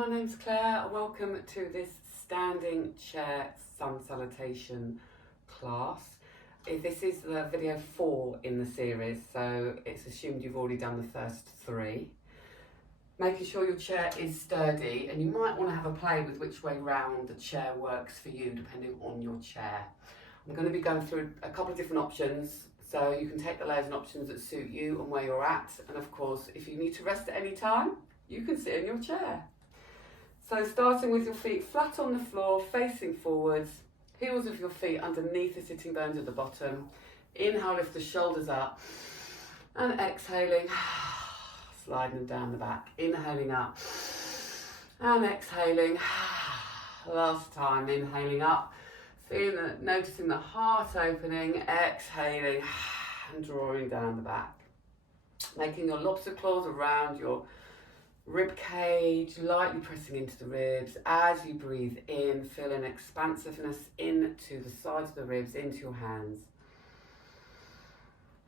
my name's Claire. Welcome to this standing chair sun salutation class. This is the video 4 in the series, so it's assumed you've already done the first 3. Making sure your chair is sturdy, and you might want to have a play with which way round the chair works for you depending on your chair. I'm going to be going through a couple of different options, so you can take the layers and options that suit you and where you're at, and of course if you need to rest at any time you can sit in your chair. So starting with your feet flat on the floor, facing forwards, heels of your feet underneath the sitting bones at the bottom. Inhale, lift the shoulders up, and exhaling, sliding them down the back. Inhaling up, and exhaling. Last time, inhaling up, noticing the heart opening, exhaling, and drawing down the back. Making your lobster claws around your rib cage, lightly pressing into the ribs. As you breathe in, feel an expansiveness into the sides of the ribs, into your hands.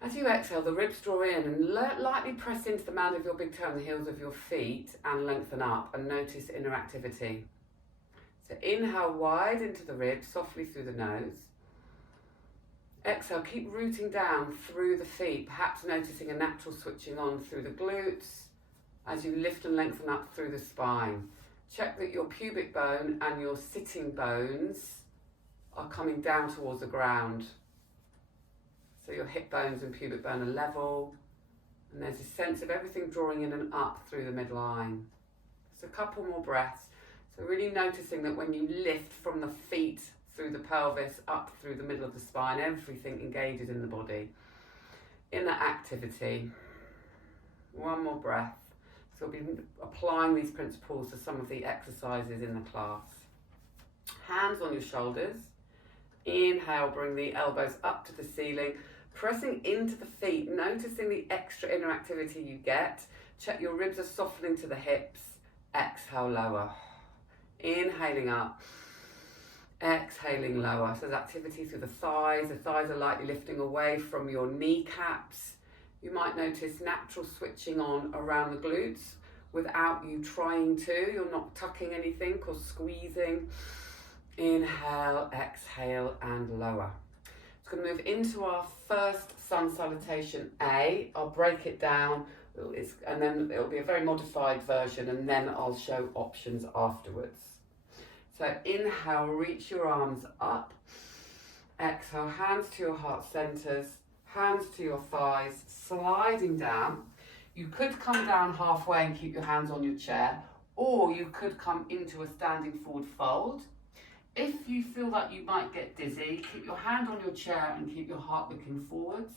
As you exhale, the ribs draw in and lightly press into the mound of your big toe and the heels of your feet and lengthen up, and notice inner activity. So inhale wide into the ribs, softly through the nose. Exhale, keep rooting down through the feet, perhaps noticing a natural switching on through the glutes as you lift and lengthen up through the spine. Check that your pubic bone and your sitting bones are coming down towards the ground. So your hip bones and pubic bone are level, and there's a sense of everything drawing in and up through the midline. Just a couple more breaths. So really noticing that when you lift from the feet through the pelvis up through the middle of the spine, everything engages in the body. Inner activity. One more breath. So we'll be applying these principles to some of the exercises in the class. Hands on your shoulders. Inhale, bring the elbows up to the ceiling, pressing into the feet, noticing the extra inner activity you get. Check your ribs are softening to the hips. Exhale, lower. Inhaling up. Exhaling, lower. So there's activity through the thighs. The thighs are lightly lifting away from your kneecaps. You might notice natural switching on around the glutes without you trying to. You're not tucking anything or squeezing. Inhale, exhale, and lower. It's going to move into our first sun salutation A. I'll break it down, and then it'll be a very modified version, and then I'll show options afterwards. So inhale, reach your arms up. Exhale, hands to your heart centers. Hands to your thighs, sliding down. You could come down halfway and keep your hands on your chair, or you could come into a standing forward fold. If you feel that you might get dizzy, keep your hand on your chair and keep your heart looking forwards.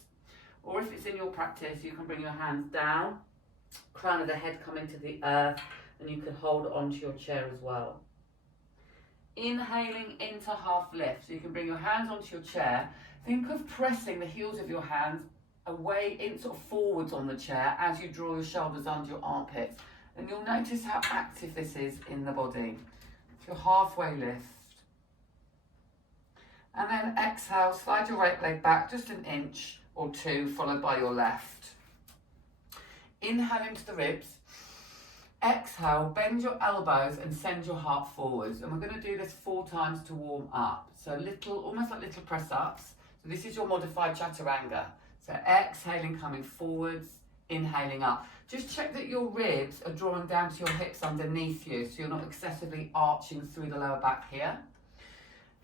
Or if it's in your practice, you can bring your hands down, crown of the head coming to the earth, and you can hold onto your chair as well. Inhaling into half lift, so you can bring your hands onto your chair. Think of pressing the heels of your hands away in sort of forwards on the chair as you draw your shoulders under your armpits. And you'll notice how active this is in the body. So your halfway lift. And then exhale, slide your right leg back just an inch or 2, followed by your left. Inhale into the ribs. Exhale, bend your elbows and send your heart forwards. And we're going to do this 4 times to warm up. So almost like little press ups. So this is your modified chaturanga. So exhaling, coming forwards, inhaling up. Just check that your ribs are drawing down to your hips underneath you, so you're not excessively arching through the lower back here.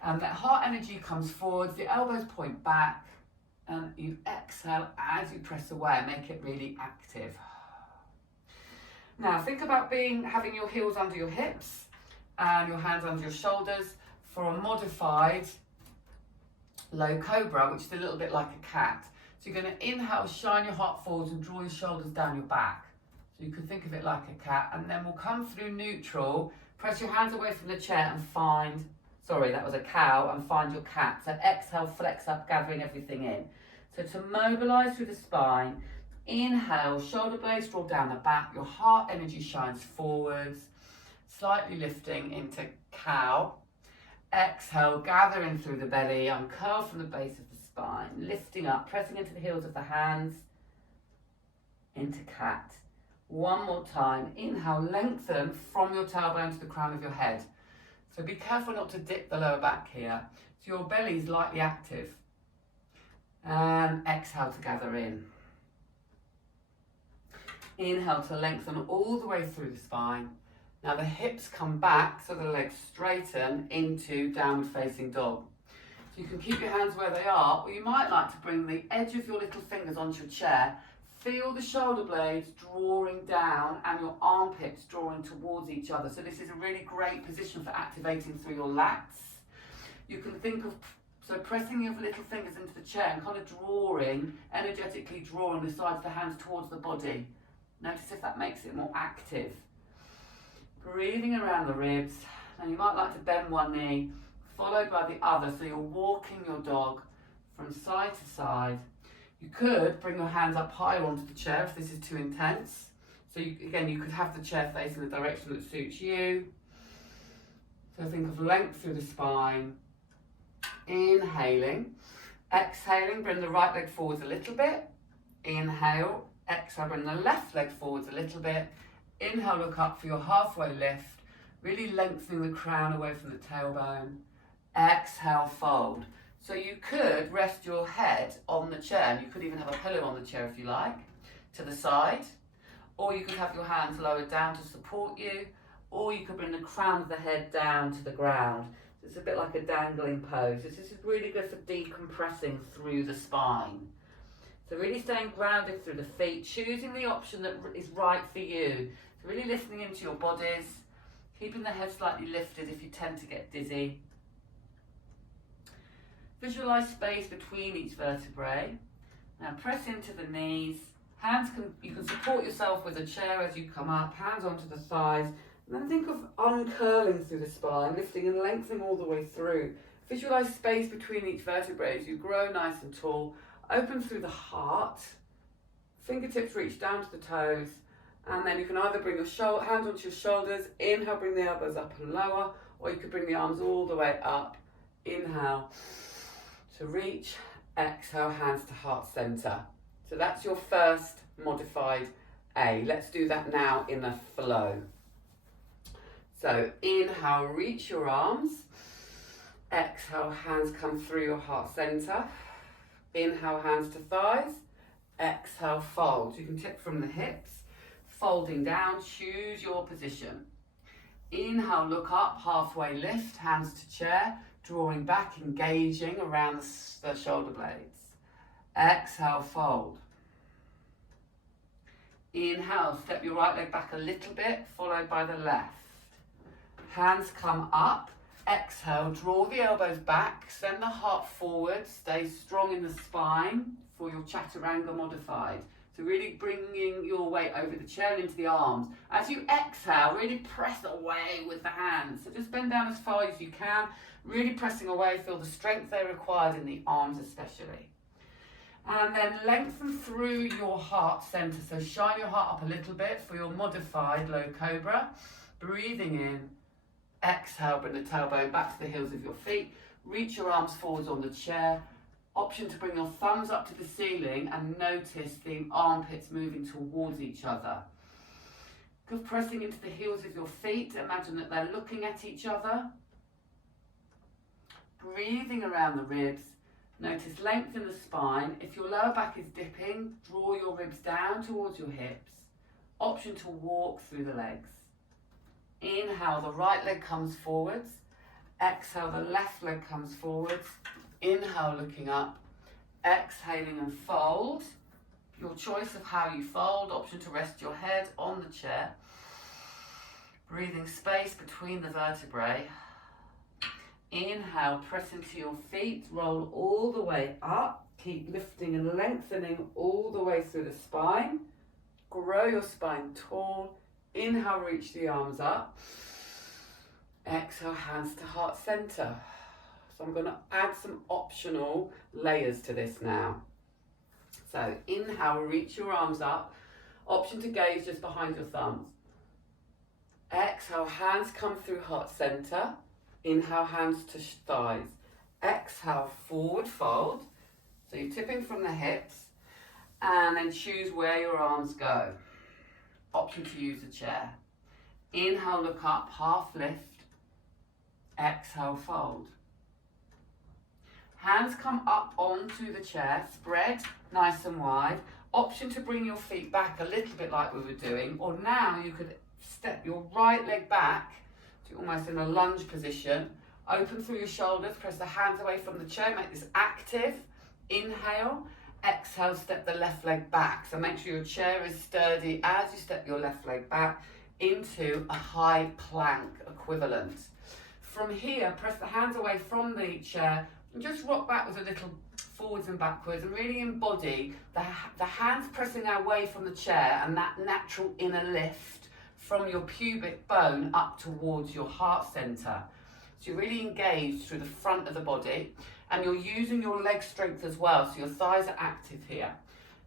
And that heart energy comes forwards, the elbows point back, and you exhale as you press away, make it really active. Now think about having your heels under your hips and your hands under your shoulders for a modified low cobra, which is a little bit like a cat. So you're going to inhale, shine your heart forwards and draw your shoulders down your back. So you can think of it like a cat, and then we'll come through neutral, press your hands away from the chair and find, sorry, that was a cow, and find your cat. So exhale, flex up, gathering everything in. So to mobilize through the spine, inhale, shoulder blades draw down the back, your heart energy shines forwards, slightly lifting into cow. Exhale, gathering through the belly, uncurl from the base of the spine, lifting up, pressing into the heels of the hands, into cat. One more time. Inhale, lengthen from your tailbone to the crown of your head. So be careful not to dip the lower back here. So your belly is lightly active. And exhale to gather in. Inhale to lengthen all the way through the spine. Now the hips come back so the legs straighten into downward facing dog. So you can keep your hands where they are, or you might like to bring the edge of your little fingers onto your chair. Feel the shoulder blades drawing down and your armpits drawing towards each other. So this is a really great position for activating through your lats. You can think of pressing your little fingers into the chair and kind of drawing, energetically drawing the sides of the hands towards the body. Notice if that makes it more active. Breathing around the ribs. Now you might like to bend one knee, followed by the other, so you're walking your dog from side to side. You could bring your hands up higher onto the chair if this is too intense. So you could have the chair facing the direction that suits you. So think of length through the spine. Inhaling. Exhaling, bring the right leg forwards a little bit. Inhale. Exhale, bring the left leg forwards a little bit. Inhale, look up for your halfway lift, really lengthening the crown away from the tailbone. Exhale, fold. So you could rest your head on the chair, and you could even have a pillow on the chair if you like, to the side, or you could have your hands lowered down to support you, or you could bring the crown of the head down to the ground. So it's a bit like a dangling pose. This is really good for decompressing through the spine. So really staying grounded through the feet, choosing the option that is right for you. So really listening into your bodies, keeping the head slightly lifted if you tend to get dizzy. Visualise space between each vertebrae. Now press into the knees. You can support yourself with a chair as you come up, hands onto the thighs. And then think of uncurling through the spine, lifting and lengthening all the way through. Visualise space between each vertebrae as you grow nice and tall. Open through the heart, fingertips reach down to the toes, and then you can either bring your hands onto your shoulders, inhale, bring the elbows up and lower, or you could bring the arms all the way up. Inhale to reach, exhale, hands to heart center. So that's your first modified A. Let's do that now in a flow. So inhale, reach your arms, exhale, hands come through your heart center. Inhale, hands to thighs. Exhale, fold. You can tip from the hips. Folding down, choose your position. Inhale, look up, halfway lift, hands to chair. Drawing back, engaging around the shoulder blades. Exhale, fold. Inhale, step your right leg back a little bit, followed by the left. Hands come up. Exhale, draw the elbows back, send the heart forward, stay strong in the spine for your chaturanga modified. So really bringing your weight over the chair and into the arms. As you exhale, really press away with the hands. So just bend down as far as you can, really pressing away, feel the strength they required in the arms especially. And then lengthen through your heart center. So shine your heart up a little bit for your modified low cobra. Breathing in. Exhale, bring the tailbone back to the heels of your feet. Reach your arms forwards on the chair. Option to bring your thumbs up to the ceiling and notice the armpits moving towards each other. Good, pressing into the heels of your feet. Imagine that they're looking at each other. Breathing around the ribs. Notice length in the spine. If your lower back is dipping, draw your ribs down towards your hips. Option to walk through the legs. Inhale, the right leg comes forwards. Exhale, the left leg comes forwards. Inhale, looking up. Exhaling and fold. Your choice of how you fold. Option to rest your head on the chair. Breathing space between the vertebrae. Inhale, press into your feet. Roll all the way up. Keep lifting and lengthening all the way through the spine. Grow your spine tall. Inhale, reach the arms up. Exhale, hands to heart center. So I'm going to add some optional layers to this now. So inhale, reach your arms up. Option to gaze just behind your thumbs. Exhale, hands come through heart center. Inhale, hands to thighs. Exhale, forward fold. So you're tipping from the hips. And then choose where your arms go. option to use the chair. Inhale, look up, half lift. Exhale, fold. Hands come up onto the chair, spread nice and wide. Option to bring your feet back a little bit like we were doing, or now you could step your right leg back to almost in a lunge position. Open through your shoulders, press the hands away from the chair, make this active. Inhale, exhale, step the left leg back. So make sure your chair is sturdy as you step your left leg back into a high plank equivalent. From here, press the hands away from the chair and just rock backwards a little, forwards and backwards, and really embody the hands pressing away from the chair and that natural inner lift from your pubic bone up towards your heart center. So you're really engaged through the front of the body, and you're using your leg strength as well, so your thighs are active here.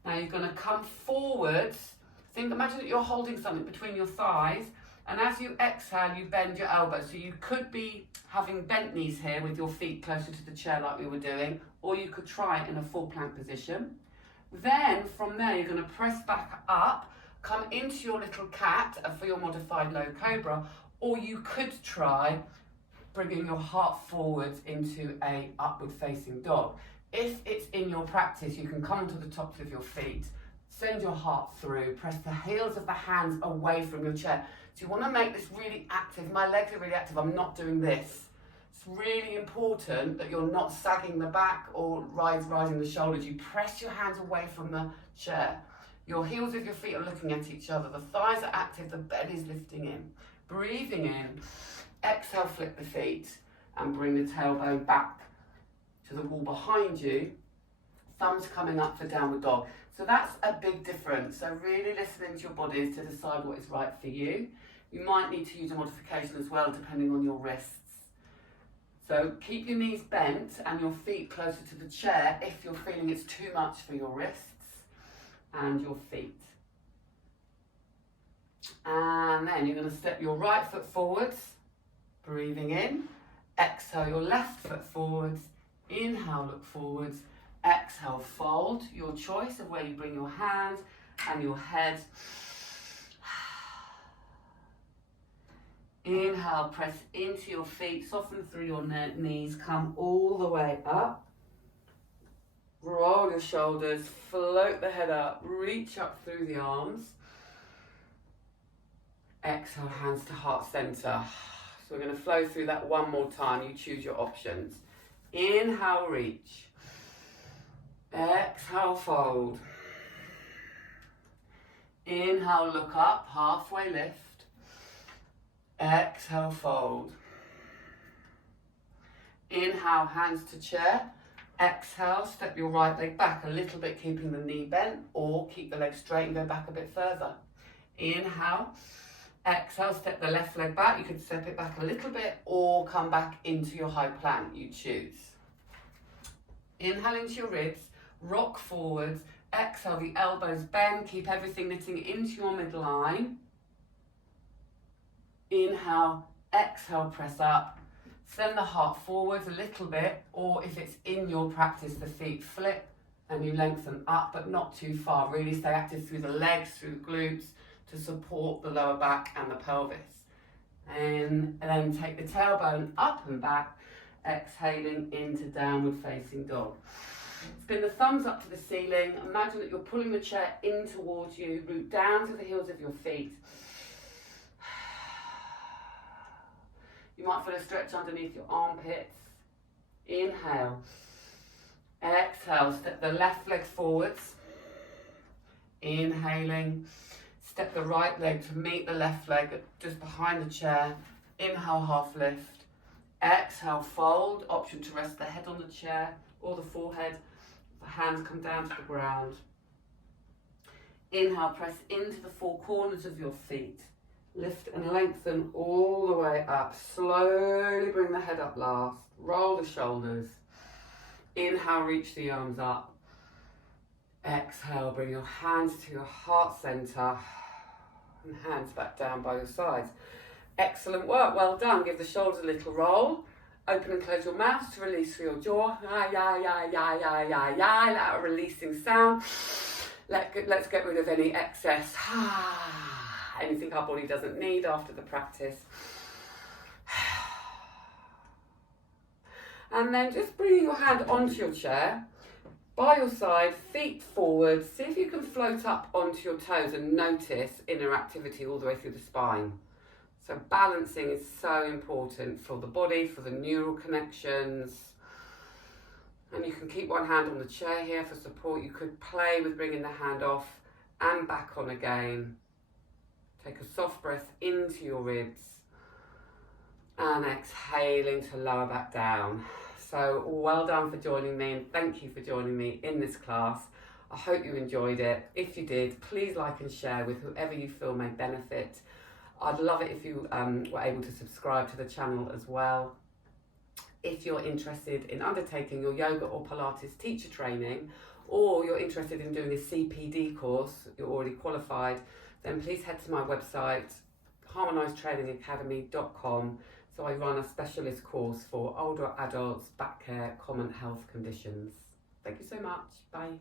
Now you're going to come forwards. Imagine that you're holding something between your thighs, and as you exhale, you bend your elbows. So you could be having bent knees here with your feet closer to the chair like we were doing, or you could try it in a full plank position. Then from there, you're going to press back up, come into your little cat for your modified low cobra, or you could try bringing your heart forwards into a upward facing dog. If it's in your practice, you can come to the tops of your feet, send your heart through, press the heels of the hands away from your chair. So you want to make this really active. My legs are really active, I'm not doing this. It's really important that you're not sagging the back or rising the shoulders. You press your hands away from the chair. Your heels of your feet are looking at each other. The thighs are active, the belly is lifting in. Breathing in. Exhale, flip the feet and bring the tailbone back to the wall behind you. Thumbs coming up for downward dog. So that's a big difference. So really listening to your bodies to decide what is right for you. You might need to use a modification as well depending on your wrists. So keep your knees bent and your feet closer to the chair if you're feeling it's too much for your wrists and your feet. And then you're going to step your right foot forwards. Breathing in, exhale your left foot forwards, inhale, look forwards, exhale, fold, your choice of where you bring your hands and your head. Inhale, press into your feet, soften through your knees, come all the way up. Roll your shoulders, float the head up, reach up through the arms. Exhale, hands to heart center. So we're going to flow through that one more time. You choose your options. Inhale, reach. Exhale, fold. Inhale, look up, halfway lift. Exhale, fold. Inhale, hands to chair. Exhale, step your right leg back a little bit, keeping the knee bent, or keep the leg straight and go back a bit further. Inhale. Exhale, step the left leg back. You could step it back a little bit or come back into your high plank, you choose. Inhale into your ribs, rock forwards. Exhale, the elbows bend, keep everything knitting into your midline. Inhale, exhale, press up. Send the heart forwards a little bit, or if it's in your practice, the feet flip and you lengthen up, but not too far. Really stay active through the legs, through the glutes, to support the lower back and the pelvis. And then take the tailbone up and back, exhaling into downward facing dog. Spin the thumbs up to the ceiling. Imagine that you're pulling the chair in towards you, root down to the heels of your feet. You might feel a stretch underneath your armpits. Inhale. Exhale, step the left leg forwards. Inhaling. Step the right leg to meet the left leg just behind the chair. Inhale, half lift. Exhale, fold. Option to rest the head on the chair or the forehead. The hands come down to the ground. Inhale, press into the four corners of your feet. Lift and lengthen all the way up. Slowly bring the head up last. Roll the shoulders. Inhale, reach the arms up. Exhale, bring your hands to your heart center. And hands back down by your sides. Excellent work, well done. Give the shoulders a little roll. Open and close your mouth to release through your jaw. Let out a releasing sound. Let's get rid of any excess. anything our body doesn't need after the practice. And then just bringing your hand onto your chair, by your side, feet forward. See if you can float up onto your toes and notice inner activity all the way through the spine. So balancing is so important for the body, for the neural connections. And you can keep one hand on the chair here for support. You could play with bringing the hand off and back on again. Take a soft breath into your ribs and exhaling to lower back down. So well done for joining me, and thank you for joining me in this class. I hope you enjoyed it. If you did, please like and share with whoever you feel may benefit. I'd love it if you were able to subscribe to the channel as well. If you're interested in undertaking your yoga or Pilates teacher training, or you're interested in doing a CPD course, you're already qualified, then please head to my website, harmonisedtrainingacademy.com. So I run a specialist course for older adults, back care, common health conditions. Thank you so much. Bye.